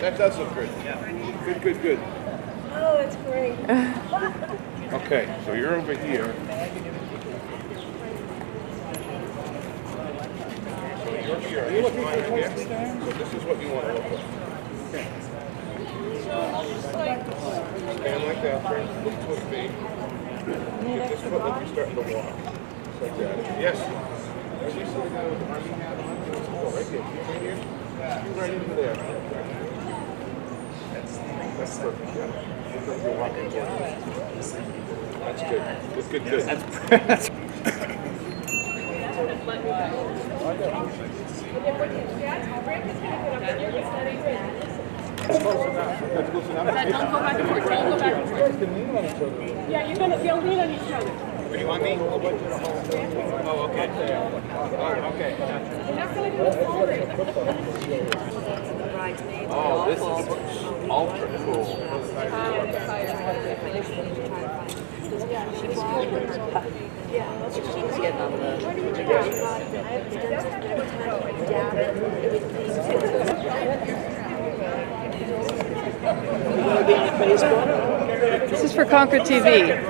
That does look good. Good, good, good. Oh, that's great. Okay, so you're over here. So you're here. Are you looking for here? So this is what you want to look for. Okay. Stand like that, turn, look to his feet. Get this foot like you're starting to walk. Just like that. Yes. Are you sitting down with the arm? Oh, right here. You right here? You right into there. That's perfect, yeah. Look like you're walking towards it. That's good. Good, good, good. That's That's close enough. That's close enough. Don't go back and forth. Don't go back and forth. Yeah, you'll lean on each other. Do you want me? Oh, okay. Okay. You're not going to do a fundraiser. Oh, this is ultra cool. She's getting on the... This is for Concord TV.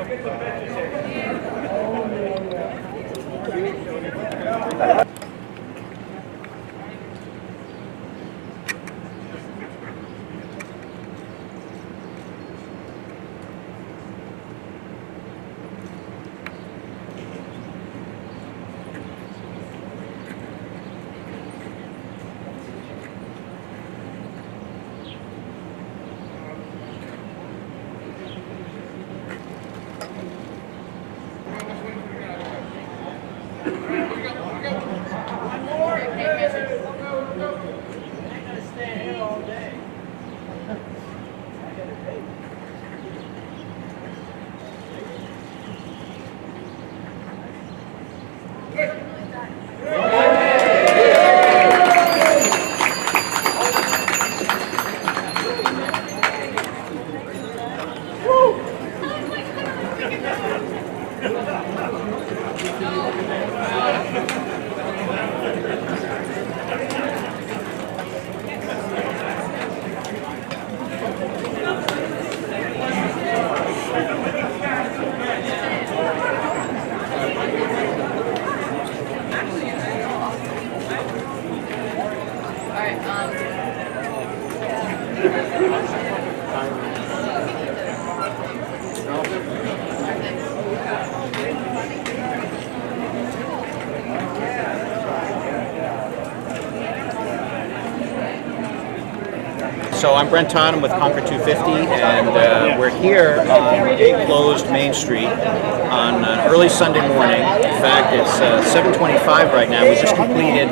So I'm Brent Todd, I'm with Concord 250, and we're here on a closed Main Street on an early Sunday morning. In fact, it's 7:25 right now. We just completed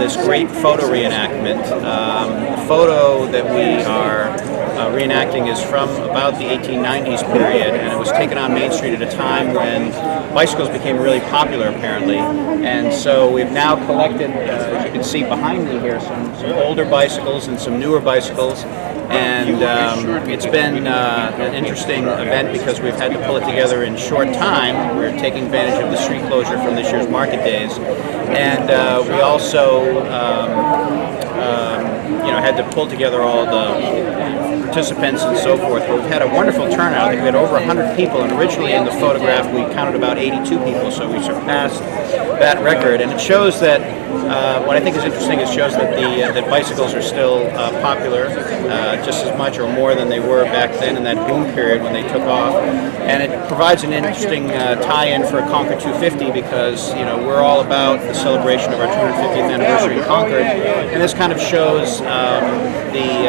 this great photo reenactment. The photo that we are reenacting is from about the 1890s period, and it was taken on Main Street at a time when bicycles became really popular, apparently. And so we've now collected, as you can see behind me here, some older bicycles and some newer bicycles. And it's been an interesting event because we've had to pull it together in short time. We're taking advantage of the street closure from this year's market days. And we also had to pull together all the participants and so forth, but we've had a wonderful turnout. I think we had over 100 people, and originally in the photograph we counted about 82 people, so we surpassed that record. And it shows that, what I think is interesting, it shows that that bicycles are still popular, just as much or more than they were back then in that boom period when they took off. And it provides an interesting tie-in for Concord 250 because, we're all about the celebration of our 250th anniversary in Concord, and this kind of shows the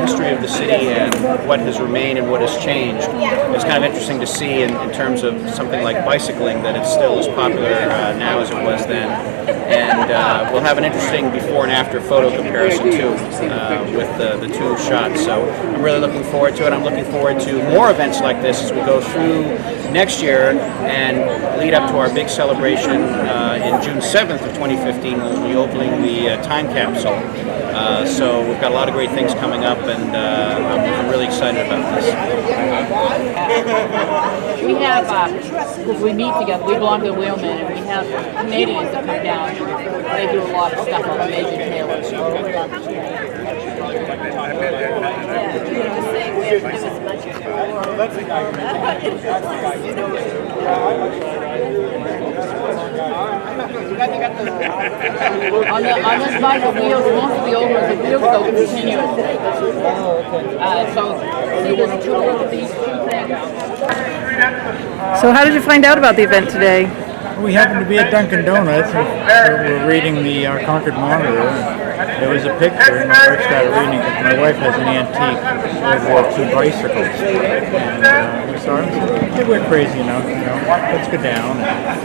history of the city and what has remained and what has changed. It's kind of interesting to see in terms of something like bicycling that it's still as popular now as it was then. And we'll have an interesting before and after photo comparison too with the two shots. So I'm really looking forward to it. I'm looking forward to more events like this as we go through next year and lead up to our big celebration and June 7th of 2015 we'll be opening the time capsule. So we've got a lot of great things coming up, and I'm really excited about this. We have, because we meet together, we belong to Wheelman, and we have Canadians that come down. They do a lot of stuff on the major tailors. On this bike, the wheels, most of the old ones, the wheels go continuously. So, see, there's two of these two things. So how did you find out about the event today? We happened to be at Dunkin' Donuts, and we were reading the Concord Monitor, and there was a picture, and my wife started reading it, because my wife has an antique World War II bicycle. And we saw it, and said, we're crazy enough, let's go down.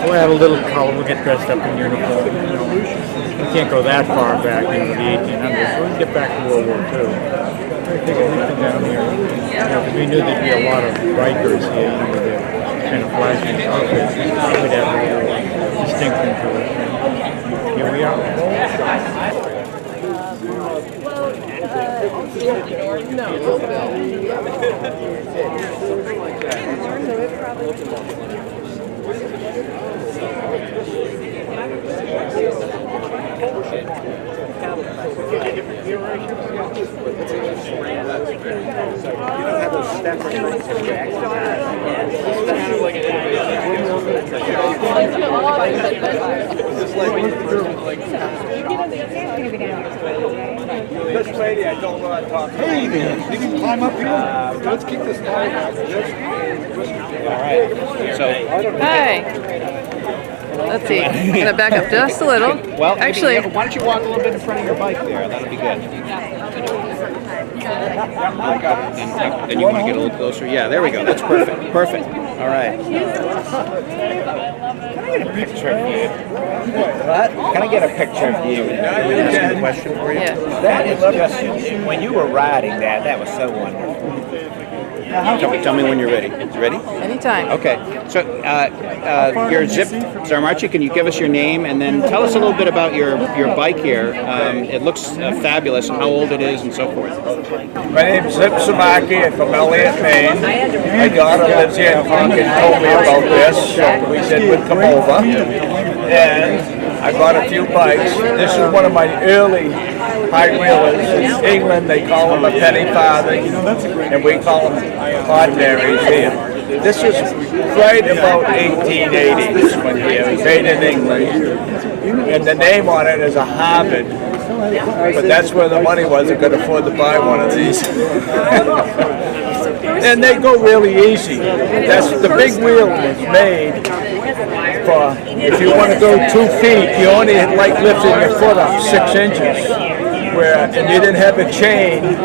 So we had a little color, we'll get dressed up in uniform. We can't go that far back into the 1800s, so we can get back to World War II. We figured we'd come down here, because we knew there'd be a lot of bikers here, with their kind of flashing outfits. We'd have a little distinction to it. Here we are. This lady, I don't know how to talk. Hey man, you can climb up here. Let's keep this line out. All right. So, Hi. Let's see. I'm gonna back up just a little. well, Actually, why don't you walk a little bit in front of your bike there? That'll be good. Then you want to get a little closer? Yeah, there we go. That's perfect. Perfect. All right. Picture of you. What? Can I get a picture of you? Can I ask a question for you? yeah. That is just, when you were riding that was so wonderful. Tell me when you're ready. You ready? Anytime. Okay. So, your Zip Zarmarchi, can you give us your name and then tell us a little bit about your bike here? It looks fabulous, and how old it is, and so forth. My name's Zip Samaki, and from Elliott, Maine. My daughter lives here in Concord and told me about this, so we said we'd come over. And I bought a few bikes. This is one of my early high wheelers. In England, they call them a penny farthing, and we call them ordinaries here. This is right about 1880 when it was made in England, and the name on it is a Harvard, but that's where the money was. I could afford to buy one of these. And they go really easy. That's the big wheel was made for if you want to go 2 feet, you only like lifting your foot up 6 inches. And you didn't have a chain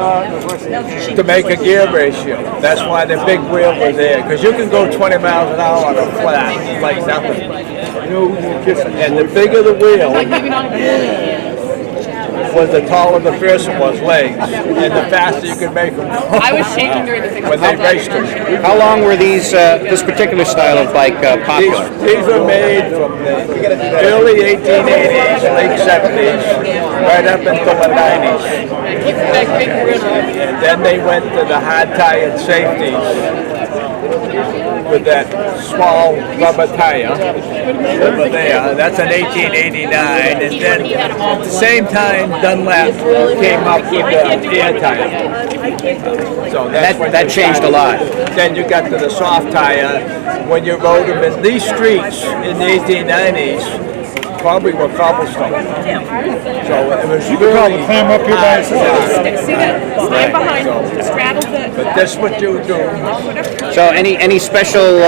to make a gear ratio. That's why the big wheel was there, because you can go 20 miles an hour on a flat like nothing. And the bigger the wheel was, the taller the person was legs, and the faster you could make them go. I was shaking during the picture. When they raced them. How long were these this particular style of bike popular? These were made from the early 1880s, late 70s, right up until the 90s. And then they went to the hard-tired safeties with that small rubber tire over there. That's an 1889. And then at the same time, Dunlap came up with the air tire. So That changed a lot. Then you got to the soft tire. When you rode them in these streets in the 1890s, probably were cobblestone. So it was really climb up here by yourself. See that? Stand behind, straddle the. But that's what you do. So, any special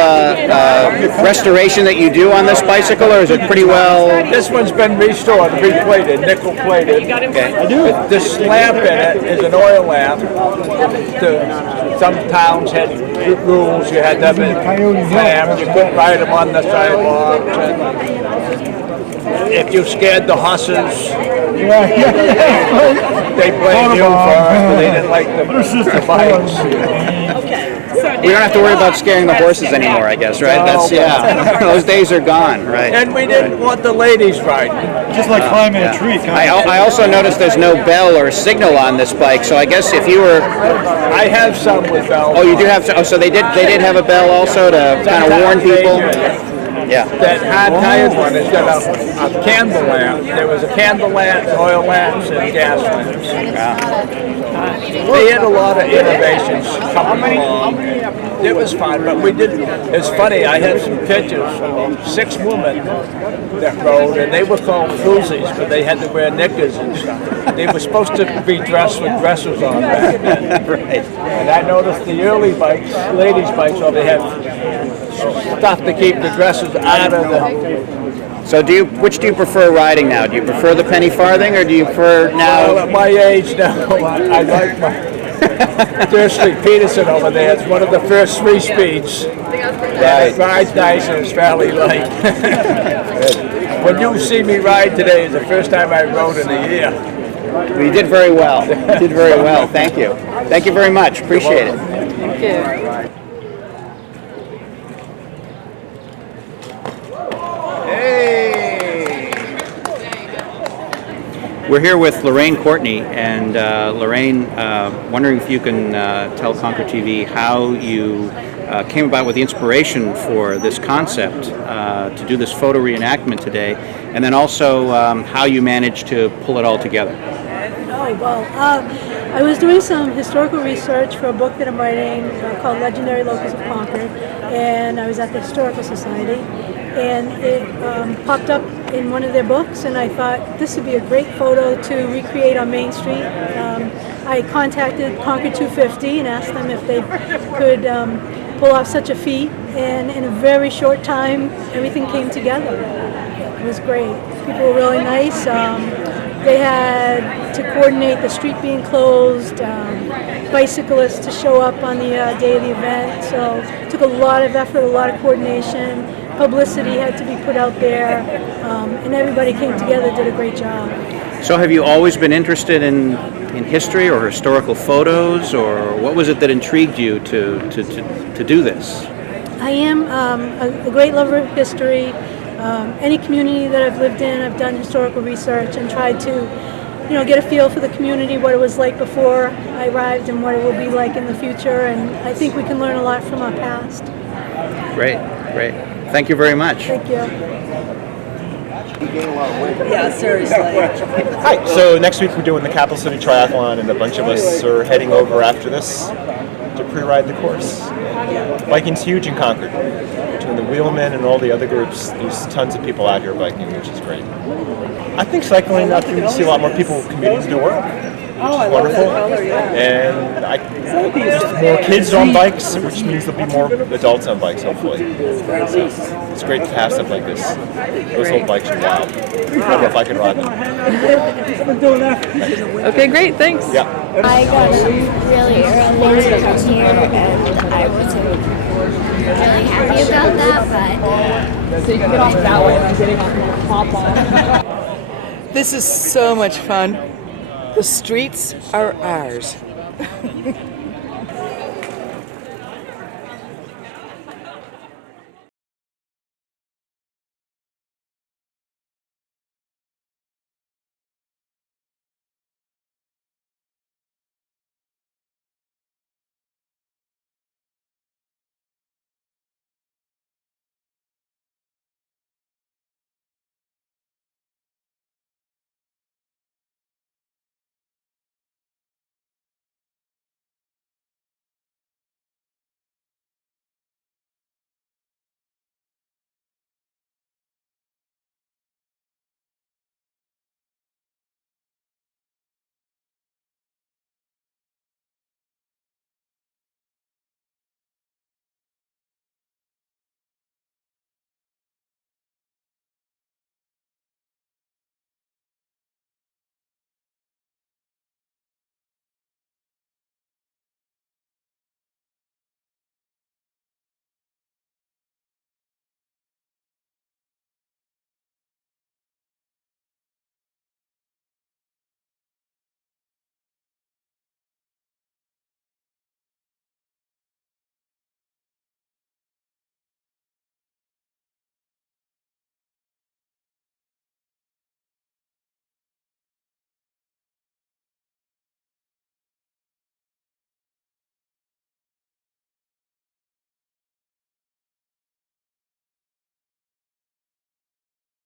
restoration that you do on this bicycle, or is it pretty well? This one's been restored, replated, nickel plated. Okay. This lamp in it is an oil lamp. Some towns had rules. You had to have a lamp. You couldn't ride them on the sidewalk. If you scared the horses, they blamed you for it, but they didn't like the bikes. Okay, so We don't have to worry about scaring the horses anymore, I guess, right? That's those days are gone, right? And we didn't want the ladies riding. Just like climbing a tree. I also noticed there's no bell or signal on this bike, so I guess if you were, I have some with bells. oh, you do have, so they did have a bell also to kind of warn people. Yeah. That hard-tired one has got a candle lamp. There was a candle lamp, oil lamps, and gas lamps. They had a lot of innovations coming along. It was fun, but we didn't. It's funny, I had some pictures of 6 women that rode, and they were called cruisies, but they had to wear knickers and stuff. They were supposed to be dressed with dresses on back then. Right. And I noticed the early bikes, ladies' bikes, well, they had stuff to keep the dresses out of the... So which do you prefer riding now? Do you prefer the penny farthing, or do you prefer now? Well, at my age now, I like my Dursley Peterson over there. It's one of the first 3 speeds. It rides nice and it's fairly light. When you see me ride today, is the first time I rode in a year. Well, you did very well. You did very well. Thank you. Thank you very much. Appreciate it. Thank you. We're here with Lorraine Courtney, and Lorraine, wondering if you can tell Concord TV how you came about with the inspiration for this concept to do this photo reenactment today, and then also how you managed to pull it all together. Oh, well, I was doing some historical research for a book that I'm writing called Legendary Locals of Concord, and I was at the Historical Society, and it popped up in one of their books, and I thought this would be a great photo to recreate on Main Street. I contacted Concord 250 and asked them if they could pull off such a feat, and in a very short time, everything came together. It was great. People were really nice. They had to coordinate the street being closed, bicyclists to show up on the day of the event, so it took a lot of effort, a lot of coordination. Publicity had to be put out there, and everybody came together, did a great job. So have you always been interested in history or historical photos, or what was it that intrigued you to do this? I am a great lover of history. Any community that I've lived in, I've done historical research and tried to, get a feel for the community, what it was like before I arrived and what it will be like in the future, and I think we can learn a lot from our past. Great, great. Thank you very much. Thank you. Yeah, seriously. Hi. So next week we're doing the Capital City Triathlon, and a bunch of us are heading over after this to pre-ride the course. Biking's huge in Concord. Between the wheelmen and all the other groups, there's tons of people out here biking, which is great. I think cycling out there, you see a lot more people commuting to work, which is wonderful. And there's more kids on bikes, which means there'll be more adults on bikes, hopefully. It's great to have stuff like this. Those old bikes are wild. I don't know if I can ride them. Okay, great. Thanks. Yeah. I got really early to come here, and I wasn't really happy about that, but... So you can get off that way and I'm getting on the hop on. This is so much fun. The streets are ours.